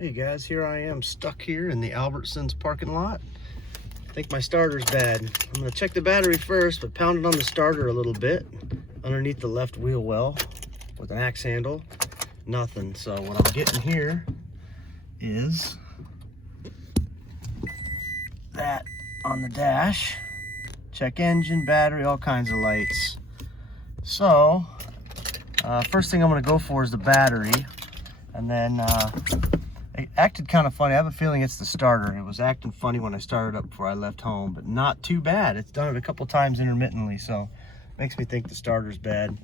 Hey guys, here I am stuck here in the Albertsons parking lot. I think my starter's bad. I'm gonna check the battery first, but pounded on the starter a little bit underneath the left wheel well with an axe handle. Nothing. So what I'm getting here is that on the dash. Check engine, battery, all kinds of lights. So first thing I'm gonna go for is the battery, and then it acted kind of funny. I have a feeling it's the starter. It was acting funny when I started up before I left home, but not too bad. It's done it a couple times intermittently, so makes me think the starter's bad.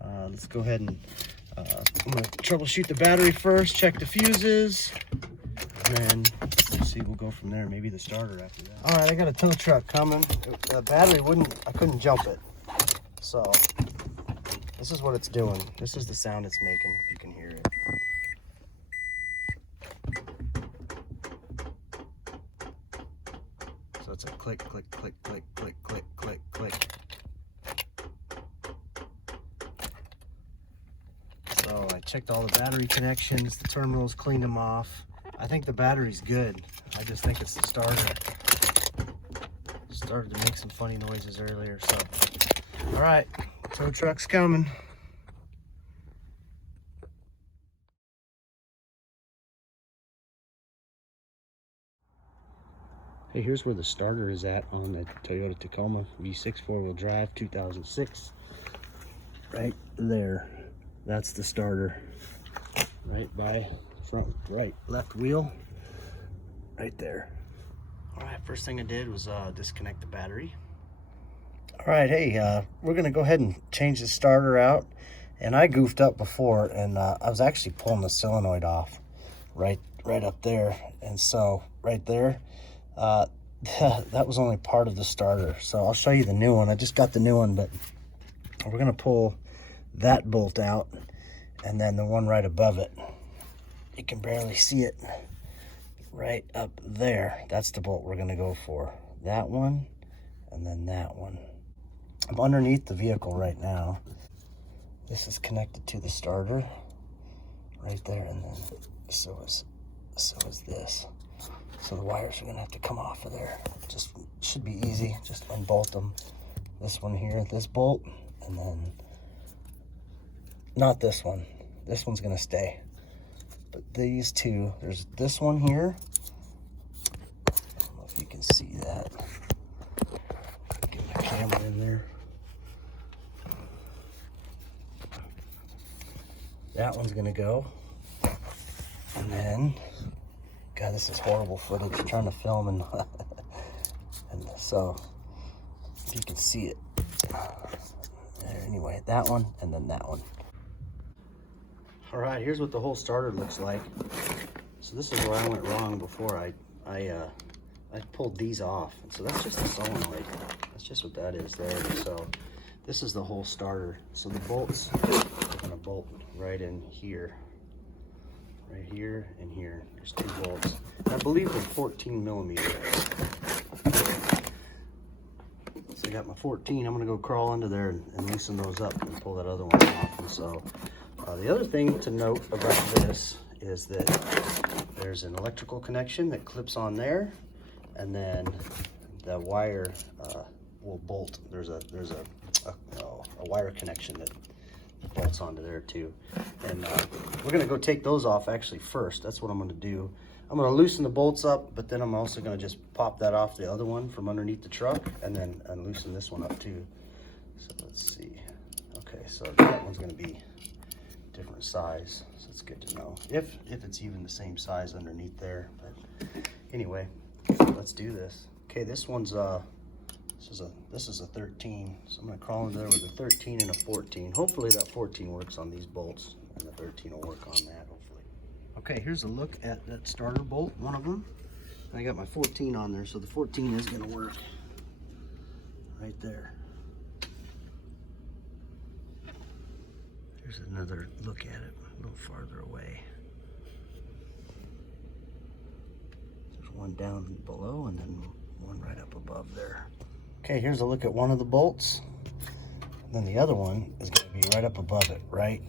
Let's go ahead and I'm gonna troubleshoot the battery first, check the fuses, and then let's see, we'll go from there. Maybe the starter after that. All right, I got a tow truck coming. The battery I couldn't jump it. So this is what it's doing. This is the sound it's making, if you can hear it. So it's a click, click, click, click, click, click, click, click. So I checked all the battery connections, the terminals, cleaned them off. I think the battery's good. I just think it's the starter. Started to make some funny noises earlier, so. All right, tow truck's coming. Hey, here's where the starter is at on the Toyota Tacoma V6 four-wheel drive 2006. Right there. That's the starter. Right by front, right, left wheel. Right there. All right, first thing I did was disconnect the battery. All right, hey, we're gonna go ahead and change the starter out. And I goofed up before, and I was actually pulling the solenoid off right up there. And so right there, that was only part of the starter. So I'll show you the new one. I just got the new one, but we're gonna pull that bolt out and then the one right above it. You can barely see it right up there. That's the bolt we're gonna go for. That one and then that one. I'm underneath the vehicle right now. This is connected to the starter right there, and then so is this. So the wires are gonna have to come off of there. Just should be easy. Just unbolt them. This one here, this bolt, and then not this one. This one's gonna stay. But these two, there's this one here. I don't know if you can see that. Get my camera in there. That one's gonna go. And then, God, this is horrible footage. I'm trying to film and so if you can see it. There, anyway, that one and then that one. All right, here's what the whole starter looks like. So this is where I went wrong before. I pulled these off, and so that's just the solenoid. That's just what that is there. So this is the whole starter. So the bolts are gonna bolt right in here. Right here and here. There's two bolts. I believe they're 14 millimeters. So I got my 14. I'm gonna go crawl under there and loosen those up and pull that other one off. And so the other thing to note about this is that there's an electrical connection that clips on there, and then the wire will bolt. There's a wire connection that bolts onto there too. And we're gonna go take those off actually first. That's what I'm gonna do. I'm gonna loosen the bolts up, but then I'm also gonna just pop that off the other one from underneath the truck, and then loosen this one up too. So let's see. Okay, so that one's gonna be different size, so it's good to know if it's even the same size underneath there. But anyway, let's do this. Okay, this one's this is a 13, so I'm gonna crawl in there with a 13 and a 14. Hopefully that 14 works on these bolts, and the 13 will work on that, hopefully. Okay, here's a look at that starter bolt, one of them. I got my 14 on there, so the 14 is gonna work right there. Here's another look at it a little farther away. There's one down below and then one right up above there. Okay, here's a look at one of the bolts. And then the other one is going to be right up above it, right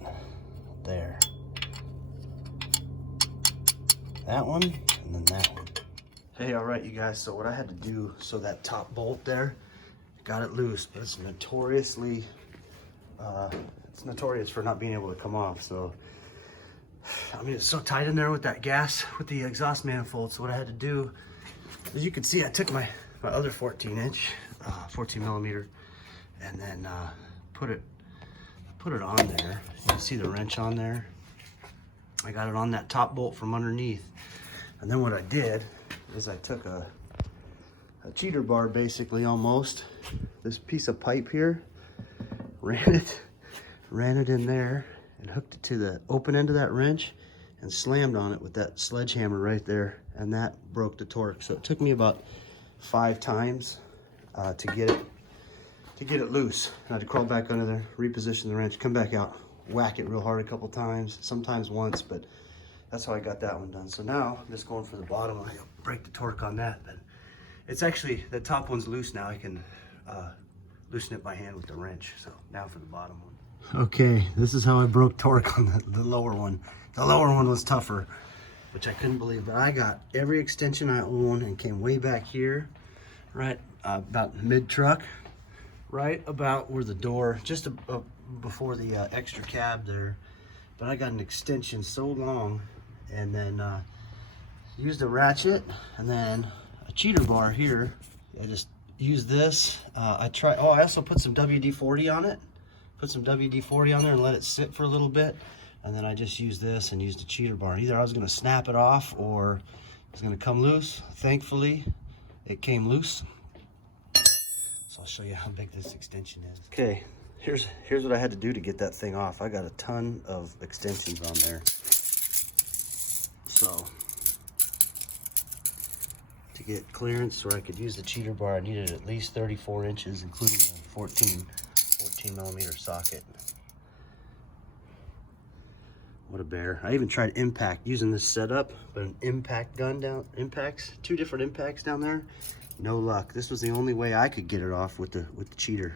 there. that one, and then that one. Hey, all right, you guys, so what I had to do, so that top bolt there, got it loose, but it's notoriously, it's notorious for not being able to come off. So, I mean, it's so tight in there with that gas, with the exhaust manifold. So what I had to do, as you can see, I took my other 14-inch, 14 millimeter, and then put it on there. You can see the wrench on there. I got it on that top bolt from underneath. And then what I did is I took a cheater bar, basically, almost, this piece of pipe here, ran it in there and hooked it to the open end of that wrench and slammed on it with that sledgehammer right there, and that broke the torque. So it took me about 5 times to get it loose. I had to crawl back under there, reposition the wrench, come back out, whack it real hard a couple times, sometimes once, but that's how I got that one done. So now I'm just going for the bottom. I break the torque on that, but it's actually, the top one's loose now. I can loosen it by hand with the wrench. So now for the bottom one. Okay, this is how I broke torque on the lower one. The lower one was tougher, which I couldn't believe, but I got every extension I own and came way back here, right about mid-truck, right about where the door, just before the extra cab there. But I got an extension so long, and then used a ratchet, and then a cheater bar here. I just used this. I also put some WD-40 on it. Put some WD-40 on there and let it sit for a little bit. And then I just used this and used a cheater bar. Either I was gonna snap it off or it was gonna come loose. Thankfully, it came loose. So I'll show you how big this extension is. Okay, here's what I had to do to get that thing off. I got a ton of extensions on there. So to get clearance where I could use the cheater bar, I needed at least 34 inches, including the 14 millimeter socket. What a bear. I even tried impact using this setup, but an impact gun impacts, 2 different impacts down there. No luck. This was the only way I could get it off with the cheater.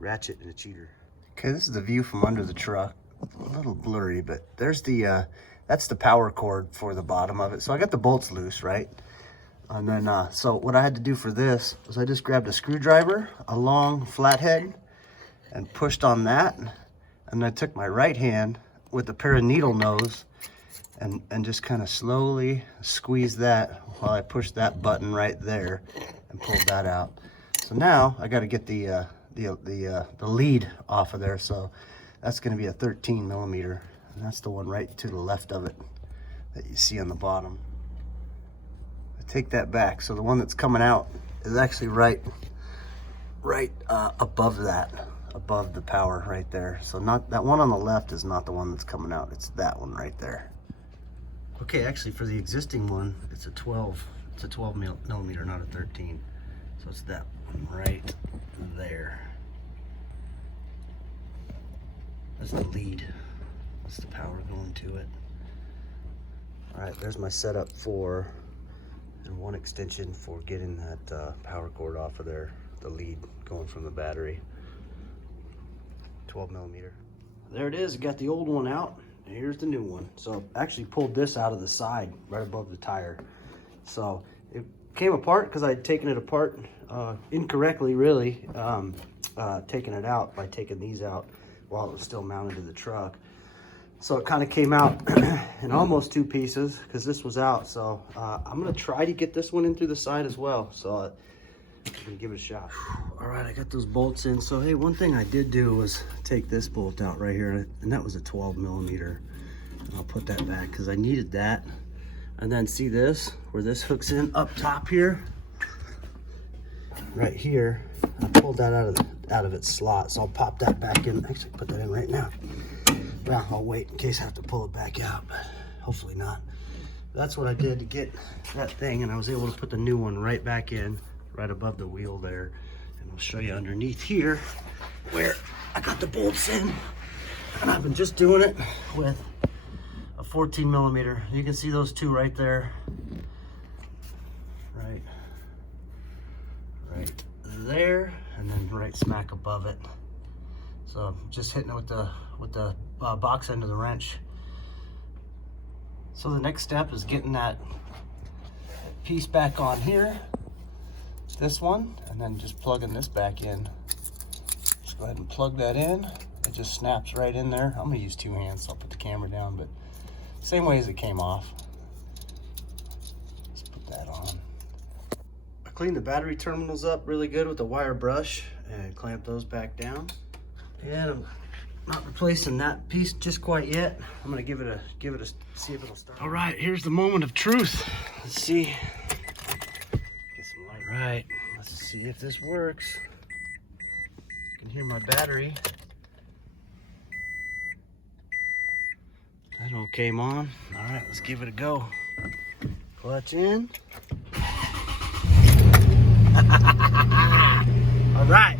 Ratchet and a cheater. Okay, this is the view from under the truck. A little blurry, but there's the, that's the power cord for the bottom of it. So I got the bolts loose, right? And then, so what I had to do for this was I just grabbed a screwdriver, a long flathead, and pushed on that. And I took my right hand with a pair of needle nose and just kind of slowly squeezed that while I pushed that button right there and pulled that out. So now I got to get the lead off of there. So that's going to be a 13 millimeter, and that's the one right to the left of it that you see on the bottom. I take that back, so the one that's coming out is actually right above that, above the power right there. So not that one on the left is not the one that's coming out, it's that one right there. Okay, actually for the existing one, it's a 12 millimeter, not a 13. So it's that one right there. That's the lead. That's the power going to it. All right, there's my setup for, and one extension for getting that power cord off of there, the lead going from the battery. 12 millimeter. There it is, got the old one out, and here's the new one. So I actually pulled this out of the side, right above the tire. So it came apart because I had taken it apart incorrectly, really, taking it out by taking these out while it was still mounted to the truck. So it kind of came out in almost 2 pieces because this was out. So I'm gonna try to get this one in through the side as well. So I'm gonna give it a shot. All right, I got those bolts in. So hey, one thing I did do was take this bolt out right here, and that was a 12 millimeter. And I'll put that back because I needed that. And then see this, where this hooks in up top here, right here. I pulled that out of its slot, so I'll pop that back in. Actually, put that in right now. Well, I'll wait in case I have to pull it back out, but hopefully not. That's what I did to get that thing, and I was able to put the new one right back in, right above the wheel there. And I'll show you underneath here where I got the bolts in, and I've been just doing it with a 14 millimeter. You can see those 2 right there. Right there, and then right smack above it. So just hitting it with the box end of the wrench So the next step is getting that piece back on here, this one, and then just plugging this back in. Just go ahead and plug that in. It just snaps right in there. I'm gonna use 2 hands, so I'll put the camera down, but same way as it came off. Let's put that on. I cleaned the battery terminals up really good with a wire brush and clamp those back down. And I'm not replacing that piece just quite yet. I'm gonna give it a see if it'll start. All right, here's the moment of truth. Let's see. Get some light. All right, let's see if this works. You can hear my battery. That all came on. All right, let's give it a go. Clutch in. All right.